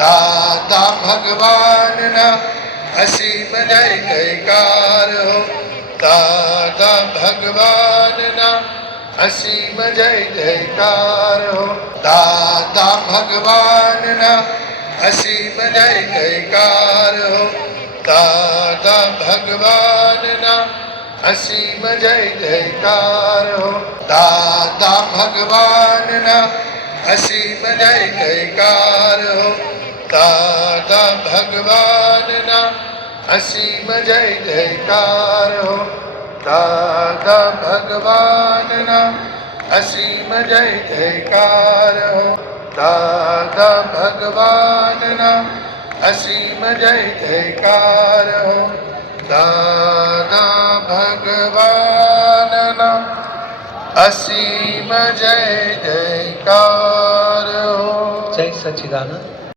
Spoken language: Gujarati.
દાદા ભગવાનના અસીમ જય જયકાર હો. દાદા ભગવાનના અસીમ જય જયકાર હો. દાદા ભગવાનના અસીમ જય જયકાર હો. દાદા ભગવાનના અસીમ જય જયકાર હો. દાદા ભગવાનના અસીમ જય જયકાર હો. દાદા ભગવાનના અસીમ જય જયકાર હો. દાદા ભગવાનના અસીમ જય જયકાર હો. દાદા ભગવાનના અસીમ જય જયકાર હો. દાદા ભગવાનના અસીમ જય જયકાર હો. જય સચ્ચિદાનંદ.